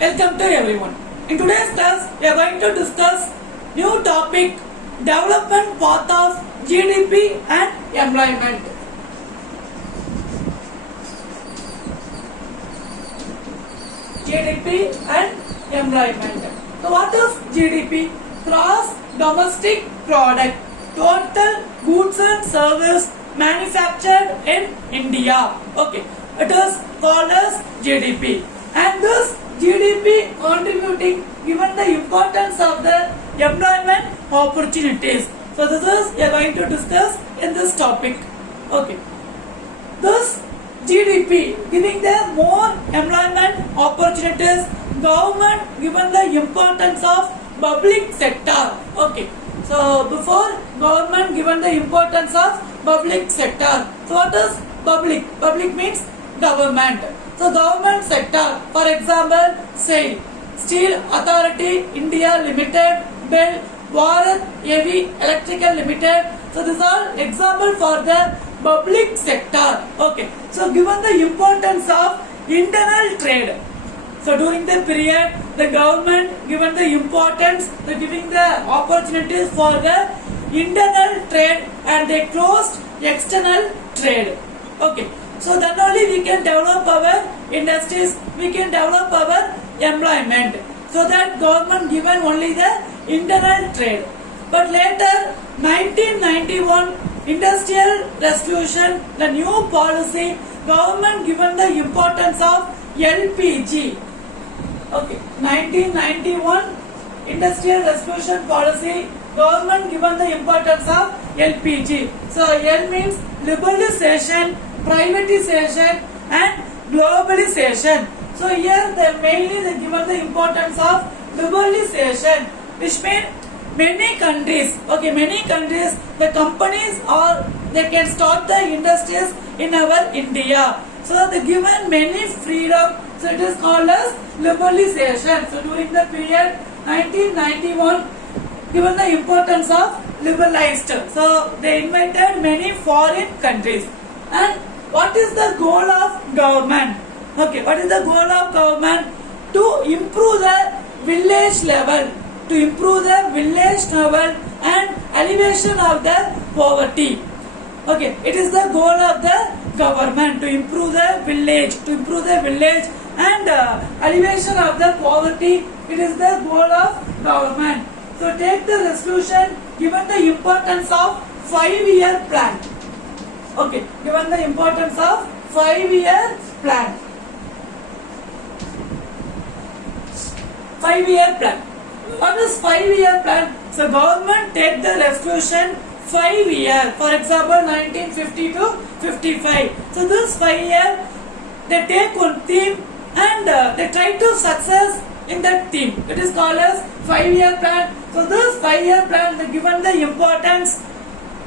Welcome to everyone. In today's class, we are going to discuss new topic development path of GDP and employment. GDP and employment. So what is GDP? Gross domestic product. Total goods and service manufactured in India. Okay, it is called as GDP. And this GDP contributing given the importance of the employment opportunities. So this is we are going to discuss in this topic. Okay, this GDP giving the more employment opportunities. Government given the importance of public sector. Okay, so before government given the importance of public sector. So what is public? Public means government. So government sector, for example, SAIL, Steel Authority India Limited, BEL, Bharat Heavy Electrical Limited. So these are example for the public sector. Okay. So given the importance of internal trade. So during the period, the government given the importance, they giving the opportunities for the internal trade and they closed external trade. Okay. So then only we can develop our industries, we can develop our employment. So that government given only the internal trade. But later 1991 industrial revolution, the new policy, government given the importance of LPG. Okay, 1991 industrial revolution policy, government given the importance of LPG. So L means liberalization, privatization and globalization. So here they mainly they given the importance of liberalization, which means many countries, okay, many countries, the companies or they can start the industries in our India. So they given many freedom. So it is called as liberalization. So during the period 1991, given the importance of liberalized. So they invited many foreign countries. And what is the goal of government? Okay, what is the goal of government? To improve the village level, to improve the village level and elevation of the poverty. Okay, it is the goal of the government to improve the village, and elevation of the poverty. It is the goal of government. So take the resolution given the importance of 5-year plan. Okay, given the importance of 5-year plan. 5-year plan. What is 5-year plan? So government take the resolution 5 year. For example, 1950 to 55. So this 5 year, they take one theme and they try to success in that theme. It is called as 5-year plan. So this 5-year plan, they given the importance,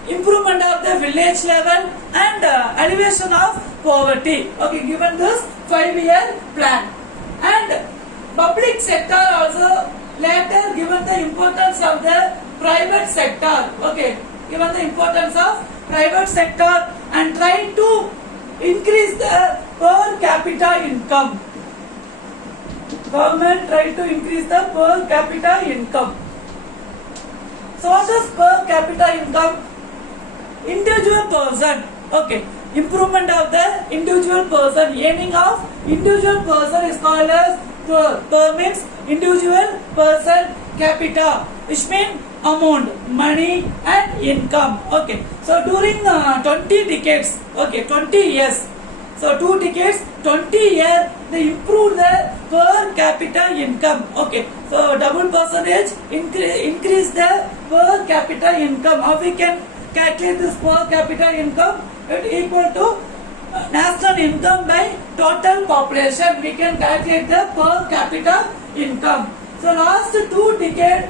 improvement of the village level and elevation of poverty. Okay, given this 5-year plan. And public sector also later given the importance of the private sector. Okay, given the importance of private sector and try to increase the per capita income. Government try to increase the per capita income. So what is per capita income? Individual person. Okay, improvement of the individual person. Earning of individual person is called as per means individual person capita, which means amount, money and income. Okay, so during 20 decades, okay, 20 years, so 2 decades, 20 years, they improve the per capita income. Okay, so double percentage increase the per capita income. How we can calculate this per capita income? It equal to national income by total population. We can calculate the per capita income. So last 2 decades,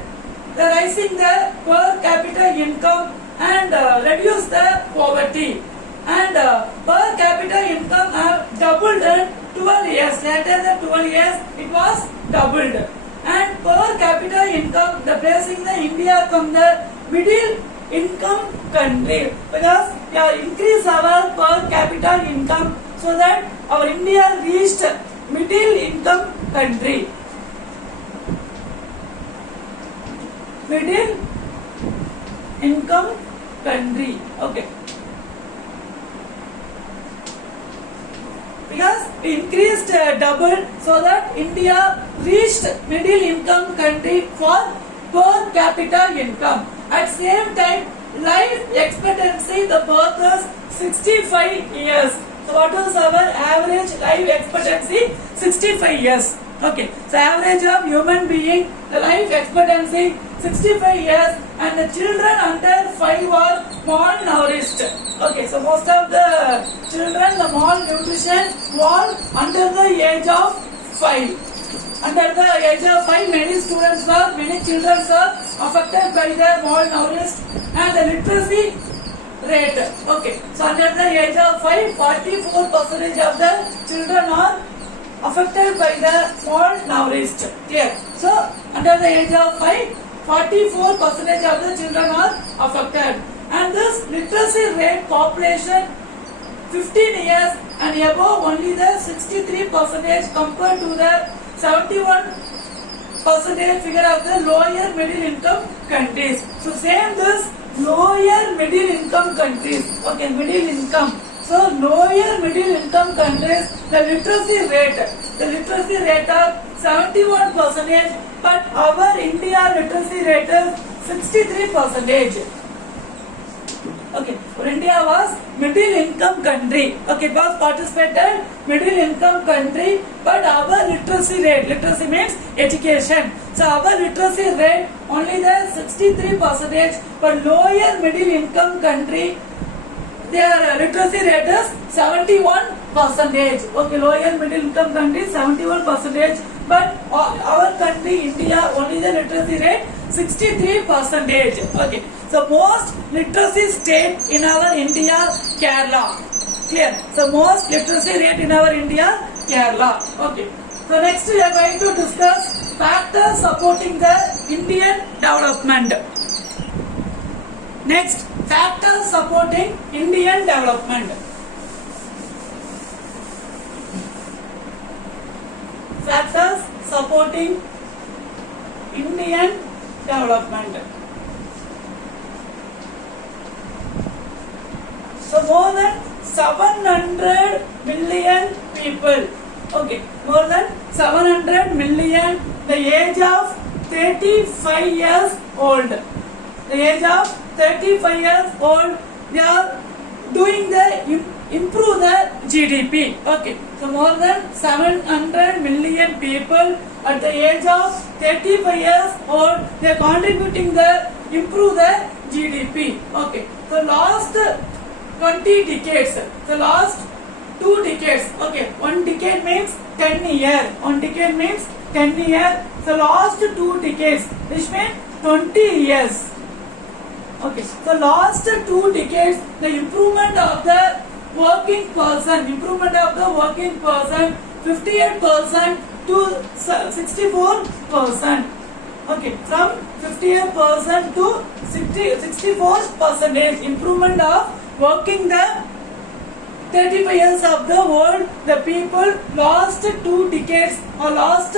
they are rising the per capita income and reduce the poverty. And per capita income have doubled in 12 years. Later than 12 years, it was doubled. And per capita income, the placing the India from the middle income country, because we are increase our per capita income so that our India reached middle income country. middle income country. Okay. Because increased double so that India reached middle income country for per capita income. At same time, life expectancy the birth is 65 years. So what is our average life expectancy? 65 years. Okay. So average of human being, the life expectancy 65 years, and the children under 5 are malnourished. Okay, so most of the children, the malnutrition fall under the age of 5. Under the age of 5, many children are affected by the malnourished, and the literacy rate. Okay, so under the age of 5, 44% of the children are affected by the malnourished. Clear? So under the age of 5, 44% of the children are affected. And this literacy rate population 15 years and above only the 63% compared to the 71% figure of the lower middle income countries. So same this lower middle income countries. Okay, middle income. So lower middle income countries, the literacy rate of 71%, but our India literacy rate is 63%. Okay, for India was middle income country. Okay, it was participated middle income country, but our literacy rate means education. So our literacy rate only the 63%, but lower middle income country, their literacy rate is 71%. Okay, lower middle income country 71%, but our country India only the literacy rate 63%. Okay, so most literacy state in our India, Kerala. Clear? So most literacy rate in our India, Kerala. Okay. So next we are going to discuss factors supporting the Indian development. Next, factors supporting Indian development. Factors supporting Indian development. So more than 700 million people. Okay, more than 700 million, the age of 35 years old. The age of 35 years old, they are doing the improve the GDP. Okay, so more than 700 million people at the age of 35 years old, they are contributing the improve the GDP. Okay, so last 20 decades, the last 2 decades. Okay, 1 decade means 10 years. 1 decade means 10 years. So last 2 decades, which means 20 years. Okay, so last 2 decades, the improvement of the working person, 58% to 64%. Okay, from 58% to 64% improvement of working the 35 years of the world, the people last 2 decades or last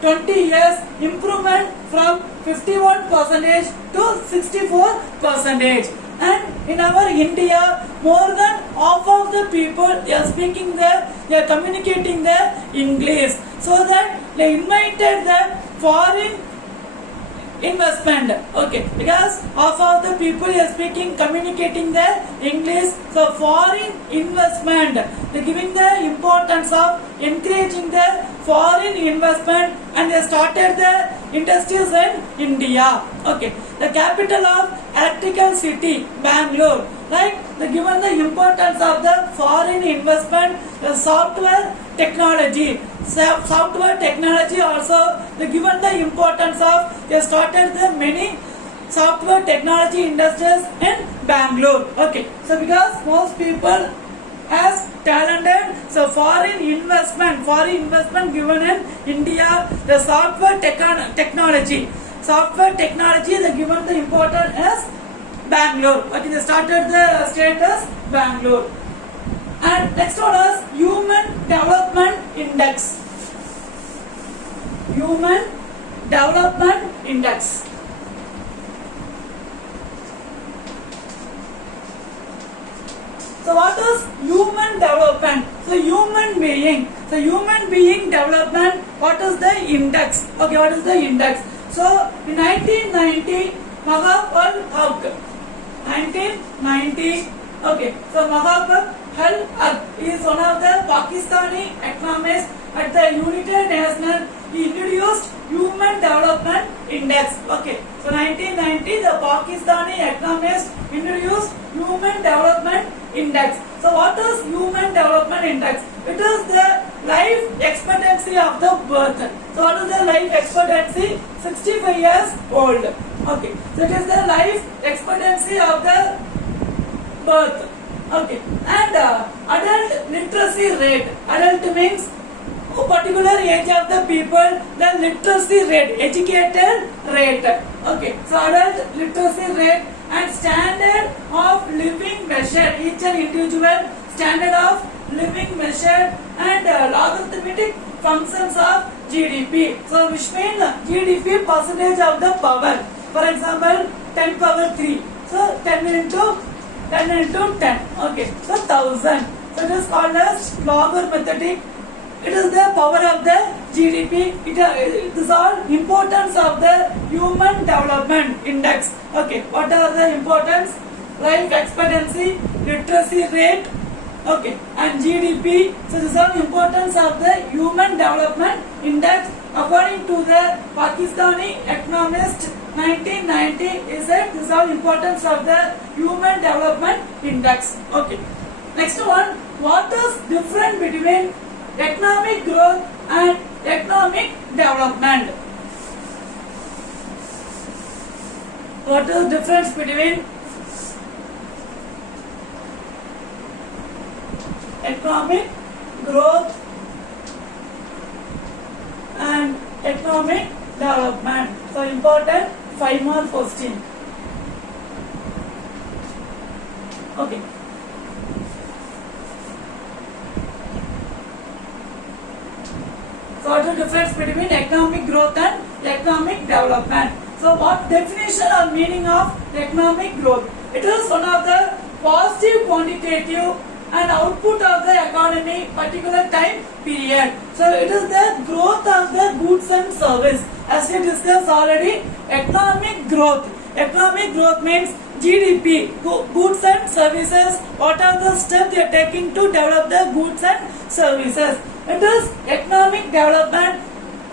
20 years improvement from 51% to 64%. And in our India, more than half of the people they are speaking they are communicating the English, so that they invited the foreign investment. Okay, because half of the people are speaking, communicating the English, so foreign investment, they are giving the importance of encouraging the foreign investment, and they started the industries in India. Okay, the capital of electrical city, Bangalore, right? They given the importance of the foreign investment, the software technology. Software technology also, they given the importance of, they started the many software technology industries in Bangalore. Okay, so because most people as talented, so foreign investment given in India, the software technology, they given the importance as Bangalore. Okay, they started the state as Bangalore. And next one is Human Development Index. Human Development Index. human development. So human being. So human being development. What is the index? Okay, what is the index? So in 1990, Mahapal Haq. 1990. Okay, so Mahapal Haq is one of the Pakistani economists at the United Nations. He introduced Human Development Index. Okay, so 1990, the Pakistani economist introduced Human Development Index. So what is Human Development Index? It is the life expectancy of the birth. So what is the life expectancy? 65 years old. Okay, so it is the life expectancy of the birth. Okay, and adult literacy rate. Adult means a particular age of the people, the literacy rate, educated rate. Okay, so adult literacy rate and standard of living measure, each and individual standard of living measure and logarithmic functions of GDP. So which means GDP percentage of the power. For example, 10 power 3. So 10 into 10. Okay, so 1000. So it is called as logarithmic. It is the power of the GDP. It is all importance of the Human Development Index. Okay, what are the importance? Life expectancy, literacy rate, okay, and GDP. So this is all importance of the Human Development Index. According to the Pakistani economist, 1990 is that this is all importance of the Human Development Index. Okay. Next one, what is difference between economic growth and economic development? What is difference between economic growth and economic development? So important 5 more question. Okay. So what is the difference between economic growth and economic development? So what definition or meaning of economic growth? It is one of the positive quantitative and output of the economy particular time period. So it is the growth of the goods and service. As we discussed already, economic growth. Economic growth means GDP, goods and services. What are the steps they are taking to develop the goods and services? It is economic development.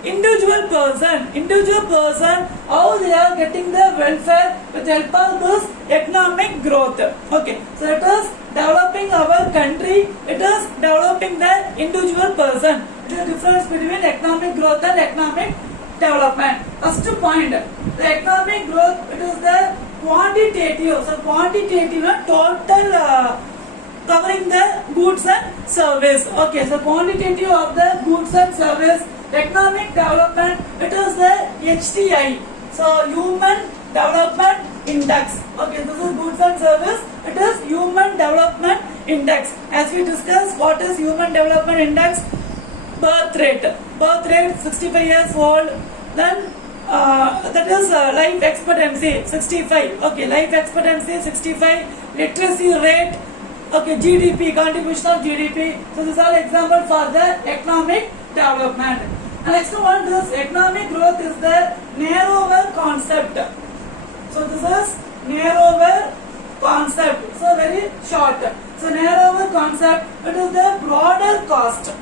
Individual person, how they are getting the welfare with help of this economic growth. Okay, so it is developing our country, it is developing the individual person. It is the difference between economic growth and economic development. First point, the economic growth, it is the quantitative. So quantitative, total covering the goods and service. Okay, so quantitative of the goods and service. Economic development, it is the HDI. So Human Development Index. Okay, this is goods and service. It is Human Development Index. As we discussed, what is Human Development Index? Birth rate 65 years old. Then that is life expectancy 65. Okay, life expectancy 65. Literacy rate. Okay, GDP, contribution of GDP. So this is all example for the economic development. And next one, this economic growth is the narrower concept. So this is narrower concept. So very short. So narrower concept, it is the broader cost.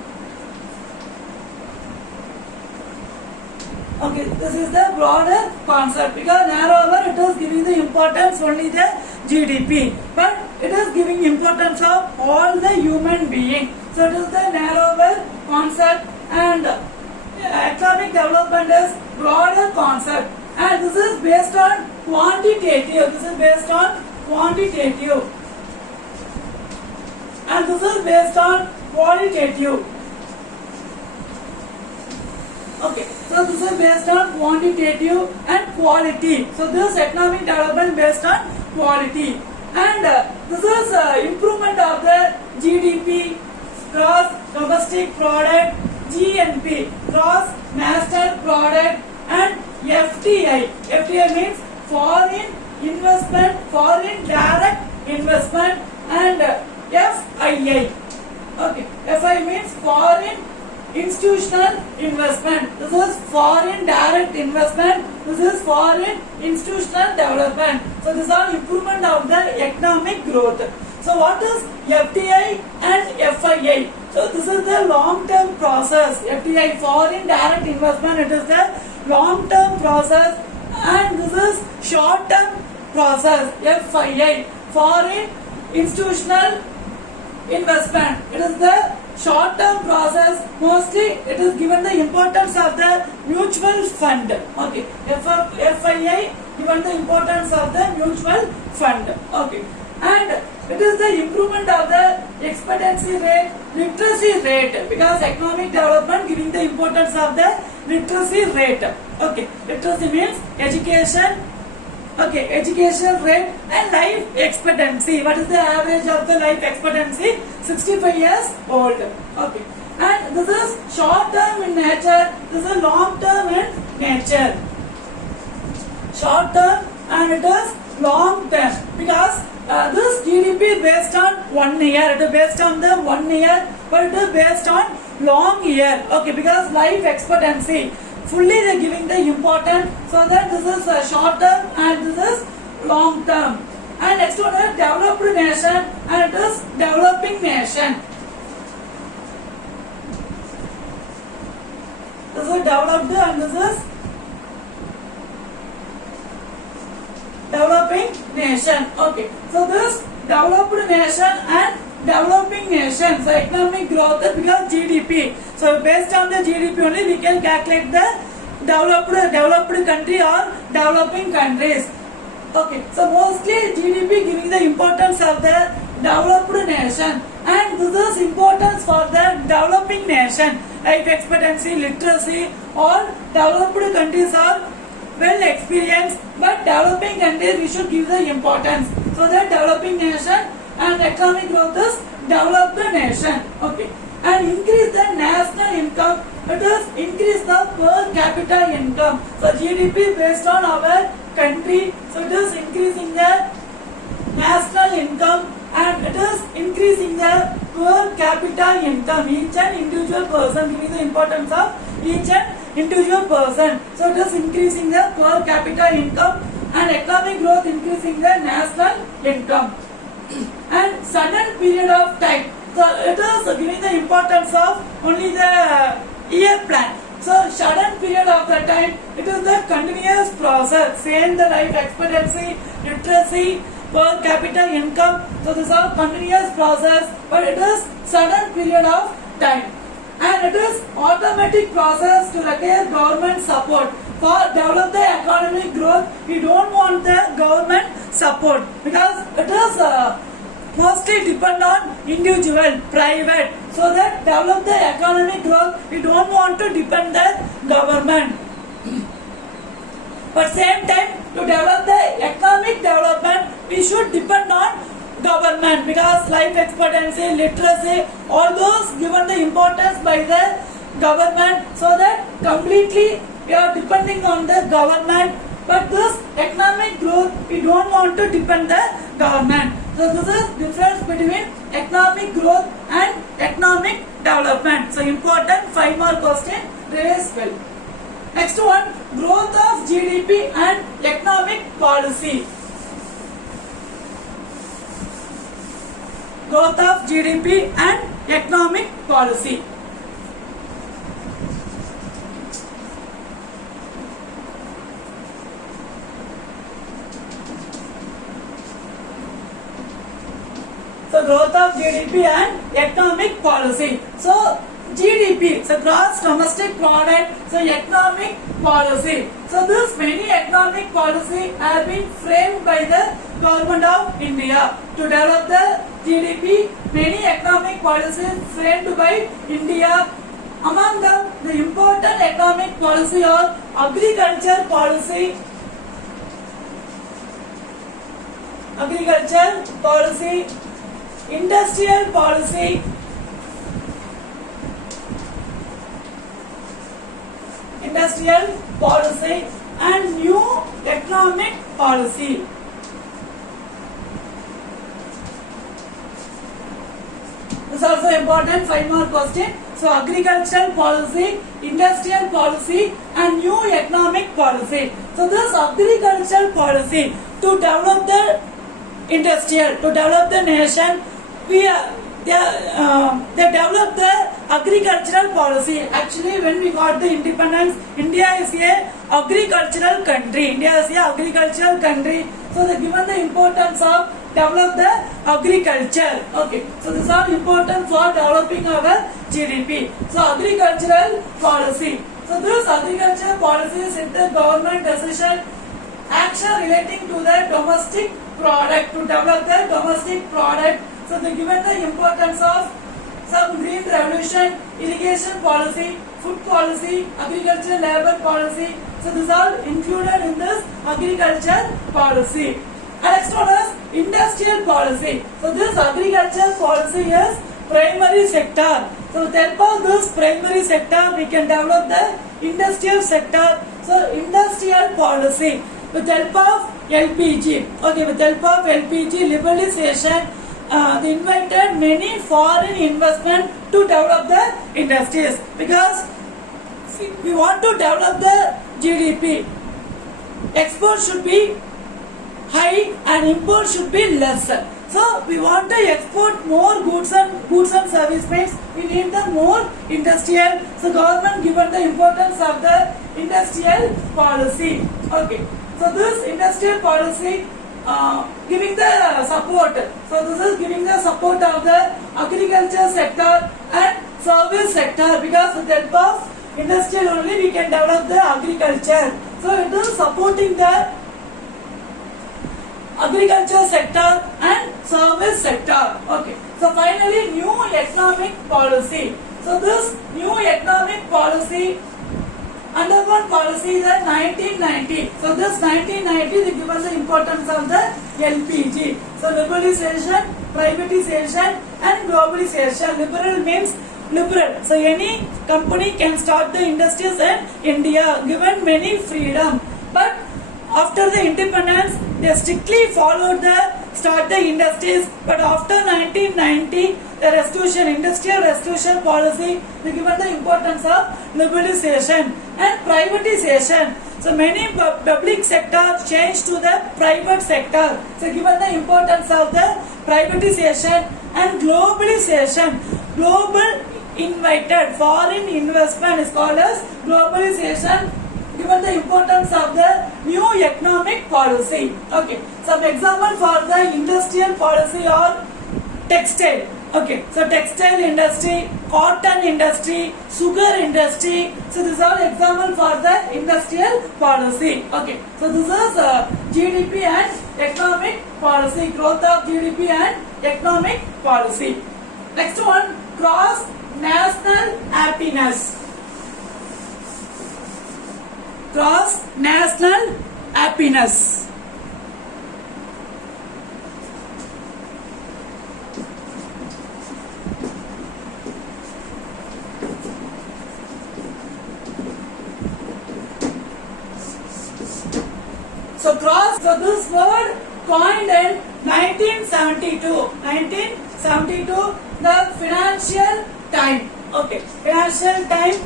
Okay, this is the broader concept because narrower it is giving the importance only the GDP, but it is giving importance of all the human being. So it is the narrower concept and economic development is broader concept and this is based on quantitative. This is based on quantitative and this is based on qualitative. Okay, so this is based on quantitative and quality. So this economic development based on quality and this is improvement of the GDP, gross domestic product, GNP, gross national product and FDI. FDI means foreign investment, foreign direct investment and FII. Okay, FI means foreign institutional investment. This is foreign direct investment. This is foreign institutional development. So this is all improvement of the economic growth. So what is FDI and FII? So this is the long-term process. FDI, foreign direct investment, it is the long-term process, and this is short-term process. FII, foreign institutional investment, it is the short-term process. Mostly it is given the importance of the mutual fund. Okay, FII given the importance of the mutual fund. Okay, and it is the improvement of the expectancy rate, literacy rate, because economic development giving the importance of the literacy rate. Okay, literacy means education. Okay, education rate and life expectancy. What is the average of the life expectancy? 65 years old. Okay, and this is short term in nature. This is long term in nature. Short term and it is long term, because this GDP based on 1 year. It is based on the 1 year, but it is based on long year. Okay, because life expectancy fully they are giving the important, so that this is a short term and this is long term. And next one is developed nation and it is developing nation. This is developed and this is developing nation. Okay, so this developed nation and developing nation, so economic growth, because GDP, so based on the GDP only we can calculate the developed country or developing countries. Okay, so mostly GDP giving the importance of the developed nation, and this is importance for the developing nation. Life expectancy, literacy, all developed countries are well experienced, but developing countries we should give the importance. So that developing nation and economic growth is developed nation. Okay, and increase the national income, it is increase the per capita income. So GDP based on our country, so it is increasing the national income and it is increasing the per capita income. Each and individual person, giving the importance of each and individual person. So it is increasing the per capita income and economic growth increasing the national income. And sudden period of time, so it is giving the importance of only the year plan. So sudden period of the time, it is the continuous process, same the life expectancy, literacy, per capita income. So this is all continuous process, but it is sudden period of time, and it is automatic process to require government support. For develop the economic growth, we don't want the government support, because it is mostly depend on individual, private. So that develop the economic growth, we don't want to depend the government. But same time, to develop the economic development, we should depend on government, because life expectancy, literacy, all those given the importance by the government, so that completely we are depending on the government. But this economic growth, we don't want to depend the government. So this is difference between economic growth and economic development. So important 5 more question raised well. Next one, growth of GDP and economic policy. Growth of GDP and economic policy. So growth of GDP and economic policy. So GDP, so gross domestic product, so economic policy. So this many economic policy have been framed by the government of India to develop the GDP. Many economic policies framed by India. Among them, the important economic policy are agriculture policy, industrial policy, and new economic policy. This is also important 5 more question. So agricultural policy, industrial policy and new economic policy. So this agricultural policy to develop the industrial, to develop the nation, they developed the agricultural policy. Actually, when we got the independence, India is a agricultural country. India is a agricultural country. So they given the importance of develop the agriculture. Okay. So this is all important for developing our GDP. So agricultural policy. So this agricultural policy is the government decision action relating to the domestic product, to develop the domestic product. So they given the importance of some green revolution, irrigation policy, food policy, agricultural labor policy. So this is all included in this agriculture policy. And next one is industrial policy. So this agricultural policy is primary sector. So with help of this primary sector, we can develop the industrial sector. So industrial policy with help of LPG. Okay, with help of LPG liberalization, they invited many foreign investment to develop the industries, because we want to develop the GDP. Export should be high and import should be less. So we want to export more goods and service means we need the more industrial. So government given the importance of the industrial policy. Okay. So this industrial policy giving the support. So this is giving the support of the agriculture sector and service sector, because with the help of industrial only we can develop the agriculture. So it is supporting the agriculture sector and service sector. Okay. So finally, new economic policy. So this new economic policy, under one policy is 1990. So this 1990 they give us the importance of the LPG. So liberalization, privatization and globalization. Liberal means liberal. So any company can start the industries in India, given many freedom. But after the independence, they strictly followed the start the industries. But after 1990, the restitution, industrial restitution policy, they given the importance of liberalization and privatization. So many public sector changed to the private sector. So given the importance of the privatization and globalization. Global invited foreign investment is called as globalization. Given the importance of the new economic policy. Okay. Some example for the industrial policy or textile. Okay. So textile industry, cotton industry, sugar industry. So these are example for the industrial policy. Okay. So this is GDP and economic policy, growth of GDP and economic policy. Next one, cross national happiness. Cross national happiness. So this word coined in 1972. 1972, the Financial Times. Okay, Financial Times,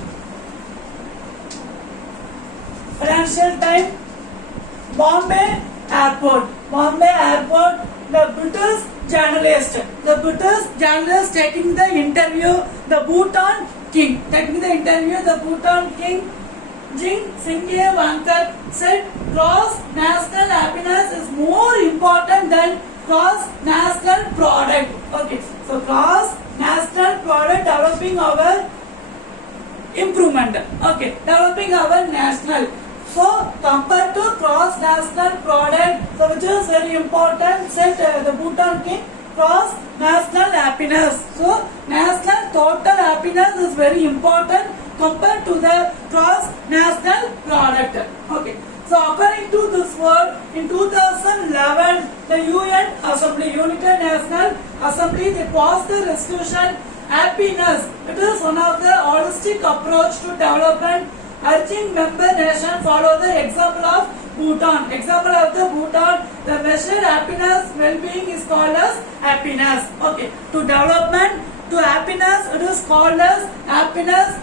Bombay Airport, the British journalist taking the interview, the Bhutan King, Jing Singye Wankar said cross national happiness is more important than cross national product. Okay, so cross national product developing our improvement. Okay, developing our national. So compared to cross national product, so which is very important, said the Bhutan King, cross national happiness. So national total happiness is very important compared to the cross national product. Okay. So according to this word, in 2011, the UN Assembly, United National Assembly, they passed the resolution happiness. It is one of the holistic approach to development, urging member nations follow the example of Bhutan. Example of the Bhutan, the measure happiness well-being is called as happiness. Okay, to development, to happiness, it is called as happiness.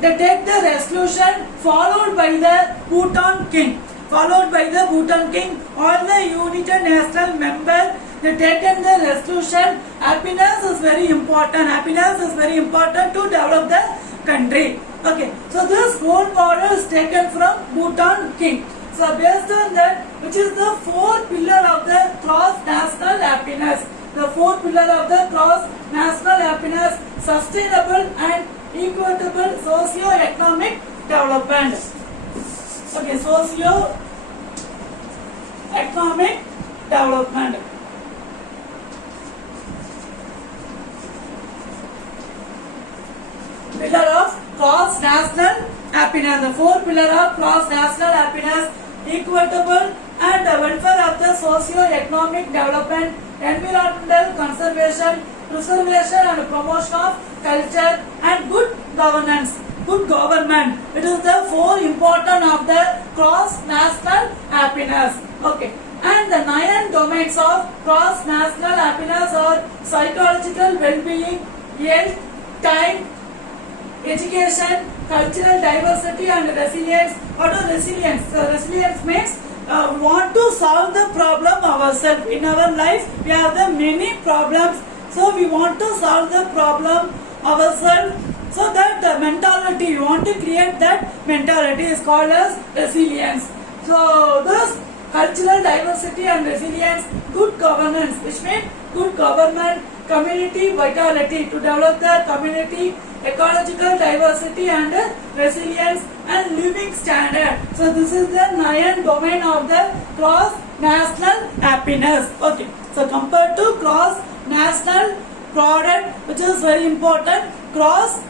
They take the resolution followed by the Bhutan king. Followed by the Bhutan king, all the United National members, they taken the resolution. Happiness is very important. Happiness is very important to develop the country. Okay, so this role model is taken from Bhutan king. So based on that, which is the fourth pillar of the cross national happiness. The fourth pillar of the cross national happiness, sustainable and equitable socio-economic development. Okay, socio-economic development. Pillar of cross national happiness. The fourth pillar of cross national happiness, equitable and the welfare of the socio-economic development, environmental conservation, preservation and promotion of culture and good governance, good government. It is the four important of the cross national happiness. Okay, and the 9 domains of cross national happiness are psychological well-being, health, time, education, cultural diversity and resilience. What is resilience? So resilience means we want to solve the problem ourselves. In our life we have the many problems, so we want to solve the problem ourselves. So that the mentality, you want to create that mentality is called as resilience. So this cultural diversity and resilience, good governance, which means good government, community vitality, to develop the community, ecological diversity and resilience and living standard. So this is the 9 domain of the cross national happiness. Okay, so compared to cross national product, which is very important, cross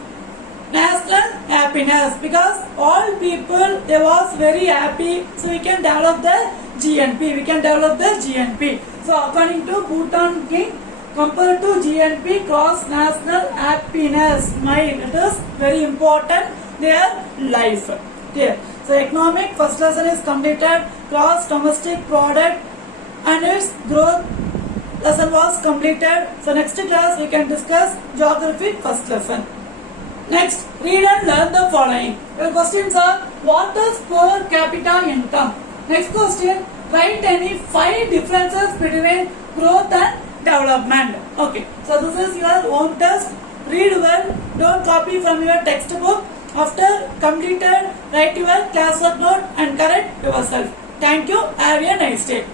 national happiness, because all people, they was very happy, so we can develop the GNP, we can develop the GNP. So according to Bhutan king, compared to GNP, cross national happiness, mind, it is very important, their life. Okay. So economic first lesson is completed, cross domestic product and its growth lesson was completed. So next class we can discuss geography first lesson. Next, read and learn the following. Your questions are, what is per capita income? Next question, write any 5 differences between growth and development. Okay, so this is your own test. Read well, don't copy from your textbook. After completed, write your classwork note and correct yourself. Thank you, have a nice day.